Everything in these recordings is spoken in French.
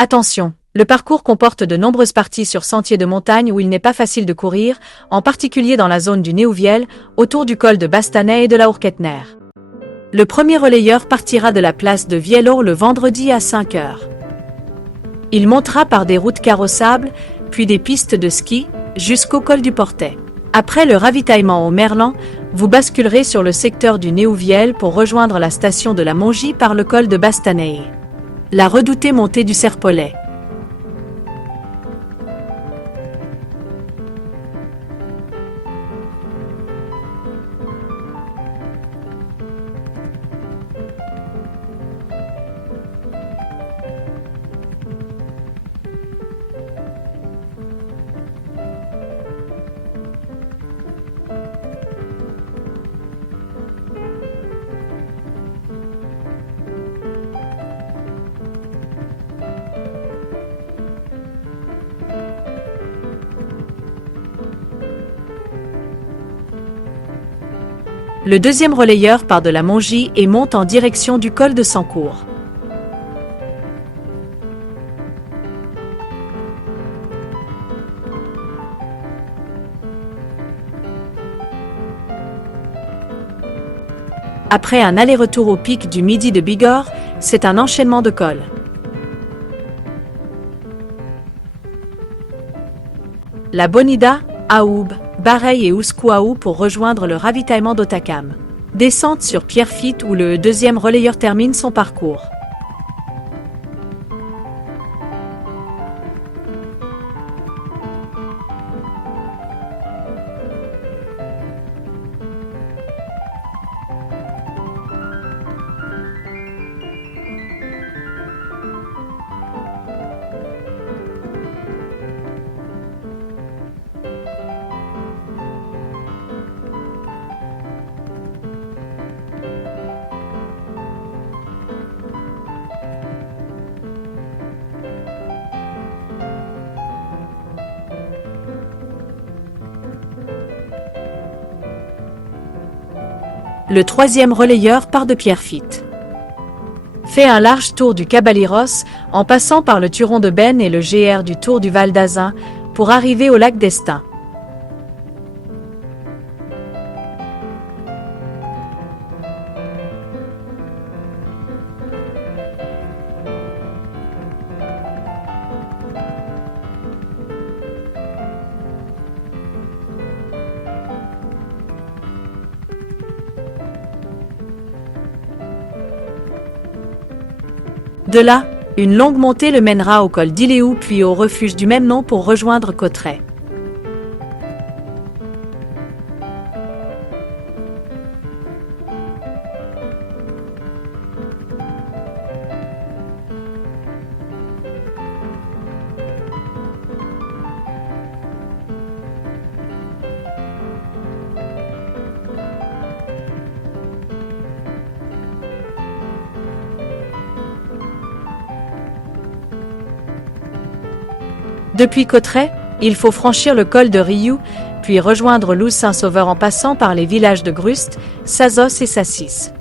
Attention, le parcours comporte de nombreuses parties sur sentiers de montagne où il n'est pas facile de courir, en particulier dans la zone du Néouviel, autour du col de Bastanais et de la Hourquetner. Le premier relayeur partira de la place de Vielour le vendredi à 5 heures. Il montera par des routes carrossables, puis des pistes de ski, jusqu'au col du Portet. Après le ravitaillement au Merlan, vous basculerez sur le secteur du Néouviel pour rejoindre la station de la Mongie par le col de Bastanais. La redoutée montée du Serpollet. Le deuxième relayeur part de la Mongie et monte en direction du col de Sancourt. Après un aller-retour au pic du Midi de Bigorre, c'est un enchaînement de cols. La Bonida, Aoub, Bareil et Ouskouaou pour rejoindre le ravitaillement d'Otakam. Descente sur Pierrefitte où le deuxième relayeur termine son parcours. Le troisième relayeur part de Pierrefitte. Fait un large tour du Cabaliros en passant par le Turon de Benne et le GR du Tour du Val d'Azun pour arriver au lac d'Estaing. De là, une longue montée le mènera au col d'Iléou puis au refuge du même nom pour rejoindre Cauterets. Depuis Cauterets, il faut franchir le col de Riou, puis rejoindre Louz-Saint-Sauveur en passant par les villages de Grust, Sazos et Sassis.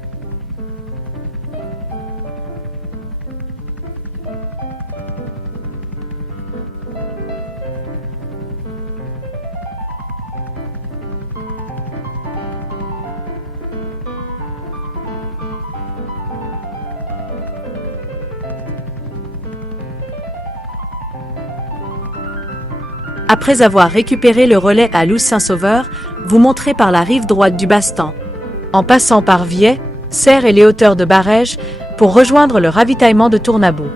Après avoir récupéré le relais à Louz-Saint-Sauveur, vous monterez par la rive droite du Bastan, en passant par Viey, Serres et les hauteurs de Barège, pour rejoindre le ravitaillement de Tournabou.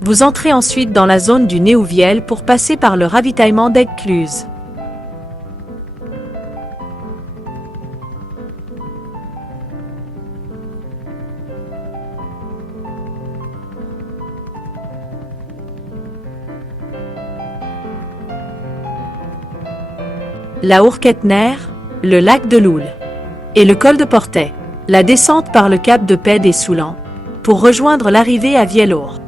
Vous entrez ensuite dans la zone du Néouviel pour passer par le ravitaillement d'Aigues-Cluses. La Hourquetner, le lac de Loul et le col de Portet, la descente par le cap de Pède et Soulan, pour rejoindre l'arrivée à Vielour.